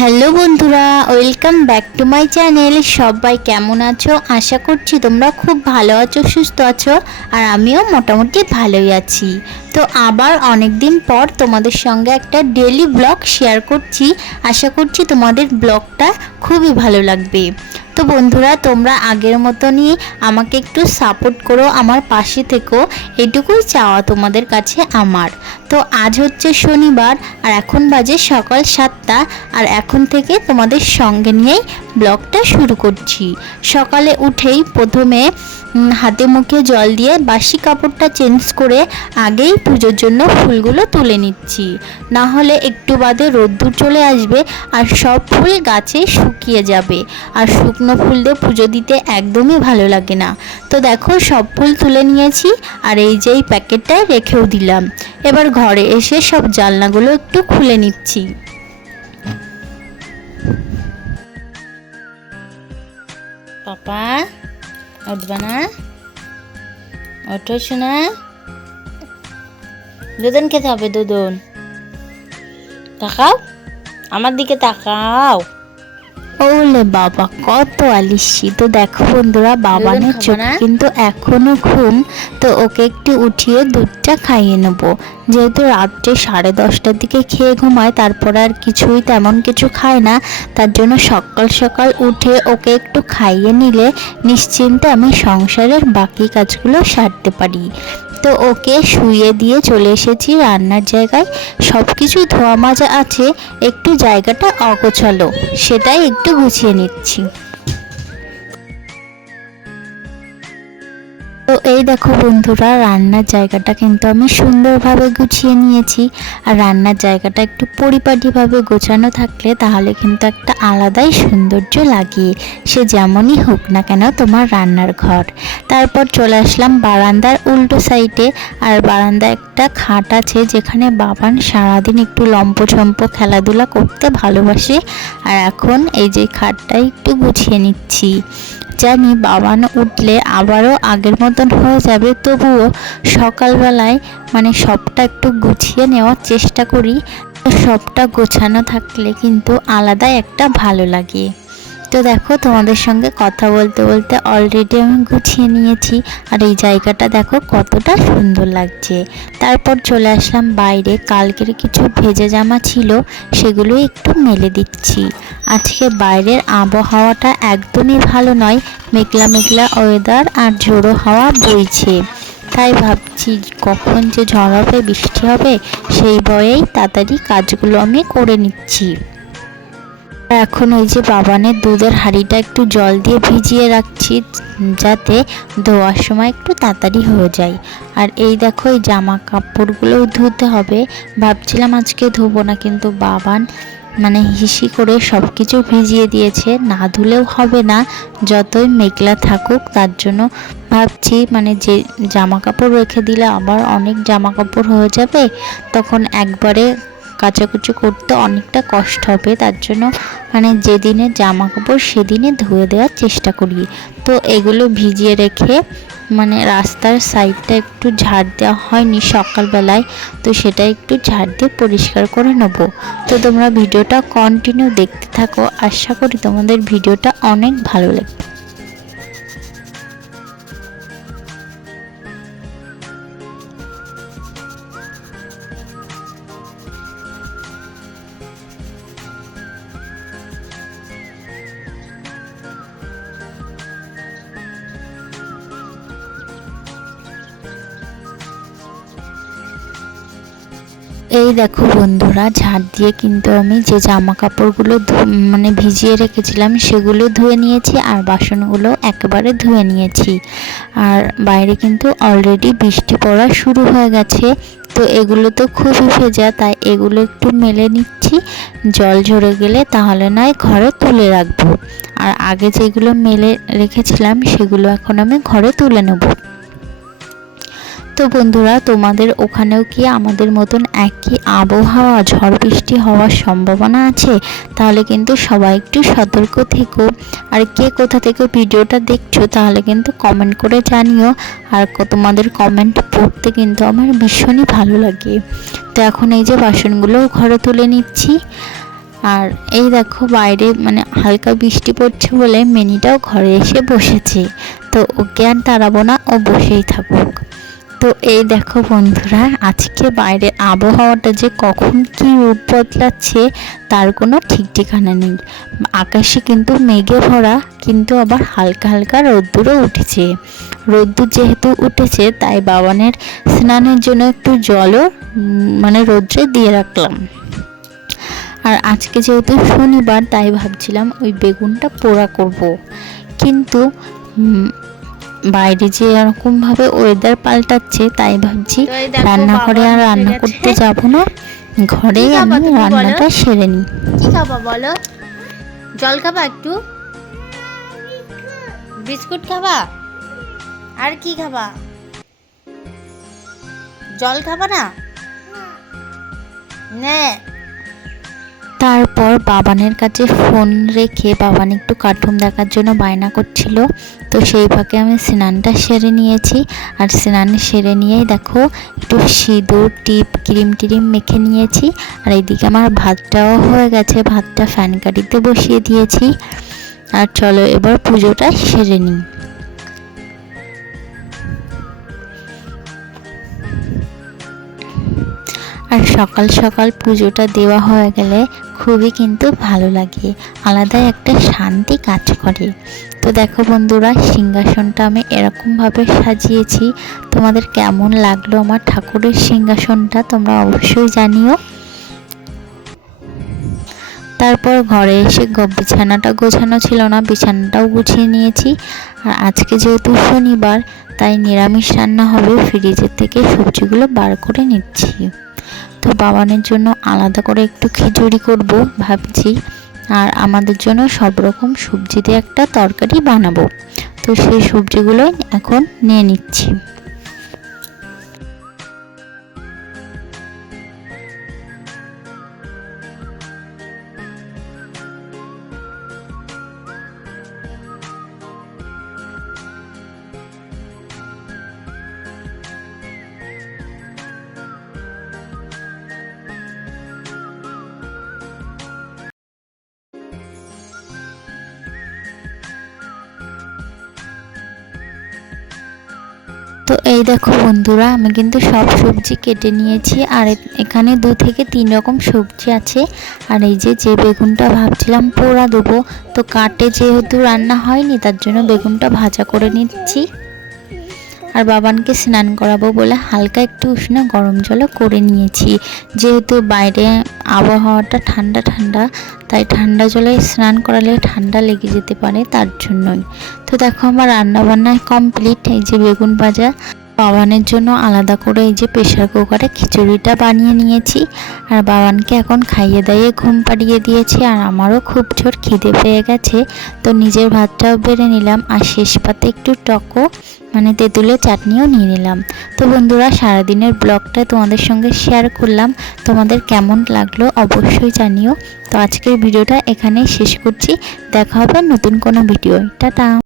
Hello বন্ধুরা, welcome back to my channel. সবাই কেমন আছো? আশা করছি তোমরা খুব ভালো আছো, সুস্থ আছো, আর আমিও মোটামুটি ভালোই আছি। তো আবার অনেক দিন পর তোমাদের সঙ্গে একটা ডেইলি ব্লগ শেয়ার করছি। আশা করছি তোমাদের ব্লগটা খুবই ভালো লাগবে। তো বন্ধুরা, তোমরা আগের মতনই আমাকে একটু সাপোর্ট করো, আমার পাশে থেকো, এটুকুই চাওয়া তোমাদের কাছে আমার। তো আজ হচ্ছে শনিবার, আর এখন বাজে সকাল 7টা, আর এখন থেকে তোমাদের সঙ্গে নিয়েই ব্লগটা শুরু করছি। সকালে উঠেই প্রথমে হাতে মুখে জল দিয়ে বাসি কাপড়টা চেঞ্জ করে আগেই পুজোর জন্য ফুলগুলো তুলে নিচ্ছি, না হলে একটু বাদে রোদ্দুর চলে আসবে আর সব ফুল গাছে শুকিয়ে যাবে, আর শুকনো ফুল দিয়ে পুজো দিতে একদমই ভালো লাগে না। তো দেখো, সব ফুল তুলে নিয়েছি, আর এই যে এই প্যাকেটটায় রেখেও দিলাম। এবার ঘরে এসে সব জানলাগুলো একটু খুলে নিচ্ছি। পাপা উঠবে না? ওঠো শোনা, দুধন খেতে হবে, দুধন। তাকাও, আমার দিকে তাকাও। ওলে বাবা, কত আলিশি। তো দেখো বন্ধুরা, বাবানের চোখ কিন্তু এখনো ঘুম, তো ওকে একটু উঠিয়ে দুধটা খাইয়ে নেবো। যেহেতু রাত্রে 10:30টার দিকে খেয়ে ঘুমায়, তারপর আর কিছুই তেমন কিছু খায় না, তার জন্য সকাল সকাল উঠে ওকে একটু খাইয়ে নিলে নিশ্চিন্তে আমি সংসারের বাকি কাজগুলো সারতে পারি। তো ওকে শুইয়ে দিয়ে চলে এসেছি রান্নার জায়গায়। সব কিছু ধোয়া মাজা আছে, একটু জায়গাটা অগোছালো, সেটাই একটু গুছিয়ে নিচ্ছি। তো এই দেখো বন্ধুরা, রান্নার জায়গাটা কিন্তু আমি সুন্দরভাবে গুছিয়ে নিয়েছি। আর রান্নার জায়গাটা একটু পরিপাটিভাবে গোছানো থাকলে তাহলে কিন্তু একটা আলাদাই সৌন্দর্য লাগে, সে যেমনই হোক না কেন তোমার রান্নার ঘর। তারপর চলে আসলাম বারান্দার উল্টো সাইডে। আর বারান্দায় একটা খাট আছে, যেখানে বাবান সারাদিন একটু লম্পঝম্প খেলাধুলা করতে ভালোবাসে। আর এখন এই যে খাটটাই একটু গুছিয়ে নিচ্ছি। জানি বাবান উঠলে আবারও আগের মতন হয়ে যাবে, তবুও সকালবেলায় সবটা একটু গুছিয়ে নেওয়ার চেষ্টা করি। সবটা গোছানো থাকলে কিন্তু আলাদাই একটা ভালো লাগে। তো দেখো, তোমাদের সঙ্গে কথা বলতে বলতে অলরেডি আমি গুছিয়ে নিয়েছি, আর এই জায়গাটা দেখো কতটা সুন্দর লাগছে। তারপর চলে আসলাম বাইরে। কালকের কিছু ভেজা জামা ছিল, সেগুলো একটু মেলে দিচ্ছি। আজকে বাইরের আবহাওয়াটা একদমই ভালো নয়, মেঘলা মেঘলা ওয়েদার, আর ঝোড়ো হাওয়া বইছে। তাই ভাবছি কখন যে ঝড় হবে, বৃষ্টি হবে, সেই ভয়েই তাড়াতাড়ি কাজগুলো আমি করে নিচ্ছি। এখন ওই যে বাবানের দুধের হাঁড়িটা একটু জল দিয়ে ভিজিয়ে রাখছি, যাতে ধোয়ার সময় একটু তাড়াতাড়ি হয়ে যায়। আর এই দেখো, এই জামা কাপড়গুলোও ধুতে হবে। ভাবছিলাম আজকে ধোবো না, কিন্তু বাবান হিসি করে সব কিছু ভিজিয়ে দিয়েছে, না ধুলেও হবে না যতই মেঘলা থাকুক। তার জন্য ভাবছি যে জামা কাপড় রেখে দিলে আবার অনেক জামা কাপড় হয়ে যাবে, তখন একবারে কাচাকুচি করতে অনেকটা কষ্ট হবে। তার জন্য যেদিনে জামা কাপড় সেদিনে ধুয়ে দেওয়ার চেষ্টা করি। তো এগুলো ভিজিয়ে রেখে রাস্তার সাইডটা একটু ঝাড় দেওয়া হয়নি সকালবেলায়, তো সেটা একটু ঝাড় দিয়ে পরিষ্কার করে নেব। তো তোমরা ভিডিওটা কন্টিনিউ দেখতে থাকো, আশা করি তোমাদের ভিডিওটা অনেক ভালো লাগবে। এই দেখো বন্ধুরা, ঝাড় দিয়ে কিন্তু আমি যে জামা কাপড়গুলো ভিজিয়ে রেখেছিলাম সেগুলো ধুয়ে নিয়েছি, আর বাসনগুলো একেবারে ধুয়ে নিয়েছি। আর বাইরে কিন্তু অলরেডি বৃষ্টি পড়া শুরু হয়ে গেছে। তো এগুলো তো খুবই ভেজা, তাই এগুলো একটু মেলে নিচ্ছি। জল ঝরে গেলে তাহলে নয় ঘরে তুলে রাখবো, আর আগে যেগুলো মেলে রেখেছিলাম সেগুলো এখন আমি ঘরে তুলে নেব। তো বন্ধুরা, তোমাদের ওখানেও কি আমাদের মতন একই আবহাওয়া, ঝড় বৃষ্টি হওয়ার সম্ভাবনা আছে? তাহলে কিন্তু সবাই একটু সতর্ক থেকো। আর কে কোথা থেকে ভিডিওটা দেখছো তাহলে কিন্তু কমেন্ট করে জানিও। আর তোমাদের কমেন্ট পড়তে কিন্তু আমার ভীষণই ভালো লাগে। তো এখন এই যে বাসনগুলো ঘরে তুলে নিচ্ছি। আর এই দেখো বাইরে মানে হালকা বৃষ্টি পড়ছে বলে মিনিটাও ঘরে এসে বসেছে। তো ওকে আর তাড়াবো না, ও বসেই থাকুক। তো এই দেখো বন্ধুরা, আজকে বাইরের আবহাওয়াটা যে কখন কি রূপ বদলাচ্ছে তার কোনো ঠিক ঠিকানা নেই। আকাশে কিন্তু মেঘে ভরা, কিন্তু আবার হালকা হালকা রোদ্দুরও উঠেছে। রোদ্দুর যেহেতু উঠেছে তাই বাবানের স্নানের জন্য একটু জলও মানে রোদ্রে দিয়ে রাখলাম। আর আজকে যেহেতু শনিবার তাই ভাবছিলাম ওই বেগুনটা পোড়া করব, কিন্তু বাইরে যে এরকমভাবে ওয়েদার পাল্টাচ্ছে তাই ভাবছি রান্নাঘরে আর রান্না করতে যাব না, ঘরেই আমি রান্নাটা সেরে নিই। কি খাবা বলো? জল খাবা, একটু বিস্কুট খাবা, আর কি খাবা? জল খাবা না? নে। তারপর বাবানের কাছে ফোন রেখে বাবান একটু কার্টুন দেখার জন্য বায়না করছিল। তো সেই ফাঁকে আমি স্নানটা সেরে নিয়েছি। আর স্নান সেরে নিয়েই দেখো একটু সিঁদুর টিপ ক্রিম টিরিম মেখে নিয়েছি। আর এইদিকে আমার ভাতটাও হয়ে গেছে, ভাতটা ফ্যান কাটিতে বসিয়ে দিয়েছি। আর চলো এবার পুজোটা সেরে নিই। আর সকাল সকাল পুজোটা দেওয়া হয়ে গেলে খুবই কিন্তু ভালো লাগে, আলাদাই একটা শান্তি কাজ করে। তো দেখো বন্ধুরা, সিংহাসনটা আমি এরকমভাবে সাজিয়েছি। তোমাদের কেমন লাগলো আমার ঠাকুরের সিংহাসনটা তোমরা অবশ্যই জানিও। তারপর ঘরে এসে বিছানাটা গোছানো ছিল না, বিছানাটাও গুছিয়ে নিয়েছি। আর আজকে যেহেতু শনিবার তাই নিরামিষ রান্না হবে, ফ্রিজের থেকে সবজিগুলো বার করে নিচ্ছি। তো বাবানের জন্য আলাদা করে একটু খিচুড়ি করব ভাবছি, আর আমাদের জন্য সব রকম সবজি দিয়ে একটা তরকারি বানাবো। তো সেই সবজিগুলো এখন নিয়ে নিচ্ছি। তো এই দেখো বন্ধুরা, আমি কিন্তু সব সবজি কেটে নিয়েছি। আর এখানে 2 থেকে 3 রকম সবজি আছে। আর এই যে বেগুনটা ভাবছিলাম পোড়া দেবো, তো কাটে যেহেতু রান্না হয়নি তার জন্য বেগুনটা ভাজা করে নিচ্ছি। আর বাবানকে স্নান করাবো বলে হালকা একটু উষ্ণ গরম জলও করে নিয়েছি, যেহেতু বাইরে আবহাওয়াটা ঠান্ডা ঠান্ডা, তাই ঠান্ডা জলে স্নান করালে ঠান্ডা লেগে যেতে পারে, তার জন্যই। তো দেখো আমার রান্নাবান্না কমপ্লিট। এই যে বেগুন ভাজা, বাবানের জন্য আলাদা করে এই যে প্রেশার কুকারে খিচুড়িটা বানিয়ে নিয়েছি। আর বাবানকে এখন খাইয়ে দাইয়ে ঘুম পাড়িয়ে দিয়েছি। আর আমারও খুব জোর খিদে পেয়ে গেছে, তো নিজের ভাতটাও বেড়ে নিলাম। আর শেষ পাতে একটু টকো মানে তেঁতুলের চাটনিও নিয়ে নিলাম। তো বন্ধুরা, সারাদিনের ব্লগটা তোমাদের সঙ্গে শেয়ার করলাম, তোমাদের কেমন লাগলো অবশ্যই জানিও। তো আজকের ভিডিওটা এখানেই শেষ করছি, দেখা হবে নতুন কোনো ভিডিও। টাটা।